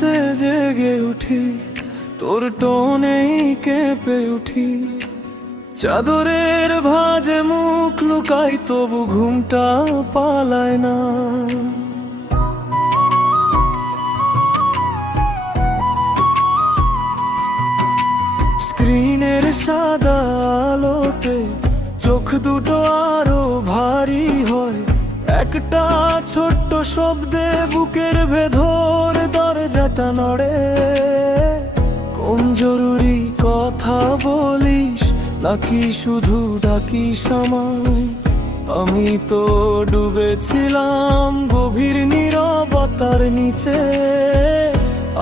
রাতে জেগে উঠি, তোর টোনেই কেঁপে উঠি। চাদরের ভাঁজে মুখ লুকাই, তবু ঘুমটা পালায় না। স্ক্রিনের সাদা আলোতে চোখ দুটো আরো ভারী হয়। একটা ছোট্ট শব্দে বুকের ভেতর দরজাটা নড়ে। কোন জরুরি কথা বলিস, নাকি শুধু ডাকিস আমায়? আমি তো ডুবেছিলাম গভীর নীরবতার নিচে।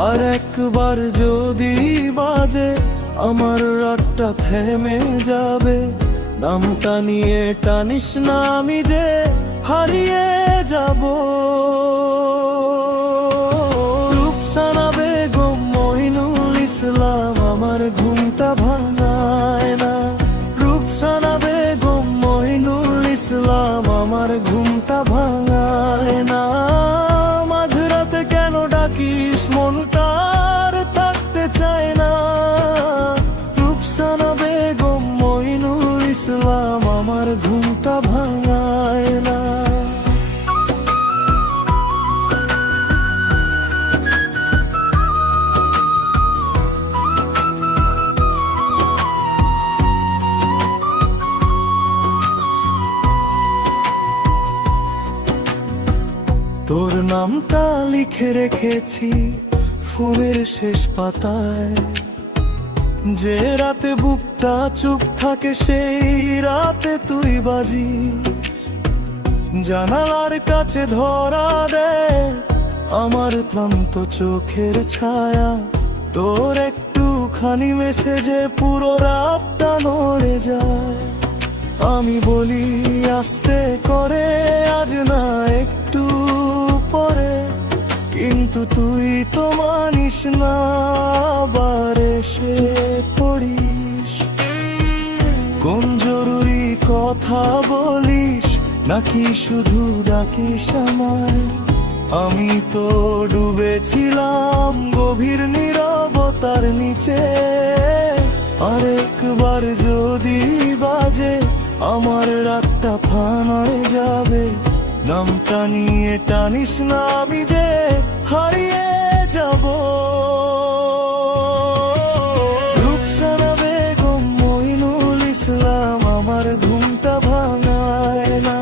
আর একবার যদি বাজে, আমার রাতটা থেমে যাবে। নামটা নিয়ে টানিস না, আমি যে হারিয়ে যাব। রূপসানা বেগম মহিনুল ইসলাম আমার ঘুমটা ভাঙায় না। রূপসানা বেগম মহিনুল ইসলাম আমার ঘুমটা ভাঙায় না। মাঝরাতে কেন ডাকিস, মনটা আর থাকতে চায় না। রূপসানা বেগম মহিনুল ইসলাম আমার ঘুমটা ভাঙায় না। তোর নামটা লিখে রেখেছি ফুলের শেষ পাতায়। যে রাতে বুকটা চুপ থাকে, সেই রাতে তুই বাজি। জানালার কাছে ধরা দে আমার ক্লান্ত চোখের ছায়া। তোর একটুখানি মেসেজে পুরো রাতটা নড়ে যায়। আমি বলি আস্তে করে, আজ না একটু পরে, কিন্তু তুই তো মানিস না। আবার এসে পড়িস। কোন জরুরি কথা বলিস, নাকি শুধু ডাকিস আমায়? আমি তো ডুবেছিলাম গভীর নীরবতার নিচে। আর একবার যদি বাজে, আমার রাতটা ফানায় যাবে। নামটা নিয়ে টানিস না, আমি যে হারিয়ে যাব। রূপসানা বেগম মহিনুল ইসলাম আমার ঘুমটা ভাঙায় না।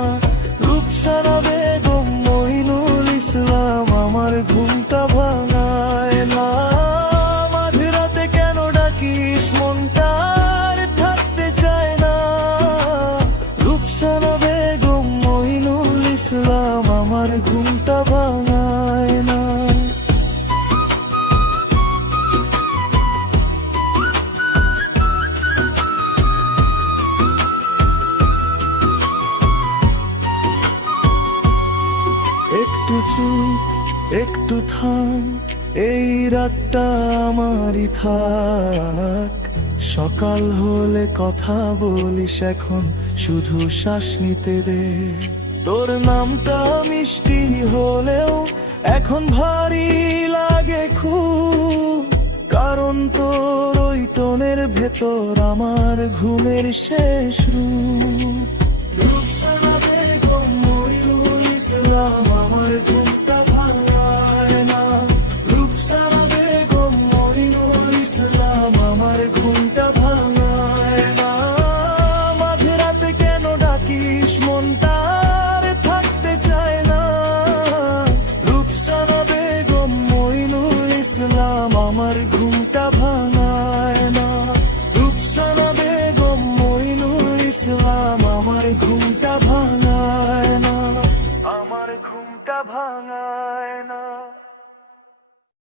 রূপসানা বেগম মহিনুল ইসলাম আমার ঘুমটা ভাঙায় না। মাঝরাতে কেন ডাকিস, মনটা আর থাকতে চায় না। রূপসানা বেগম মহিনুল ইসলাম আমার ঘুমটা ভাঙায় না। একটু চুপ, একটু থাম, এই রাতটা আমারই থাক। সকাল হলে কথা বলিস, এখন শুধু শ্বাস নিতে দে। তোর নামটা মিষ্টি হলেও এখন ভারী লাগে খুব। কারণ তোর ওই টোনের ভেতর আমার ঘুমের শেষ রূপ। রূপসানা বেগম মহিনুল ইসলাম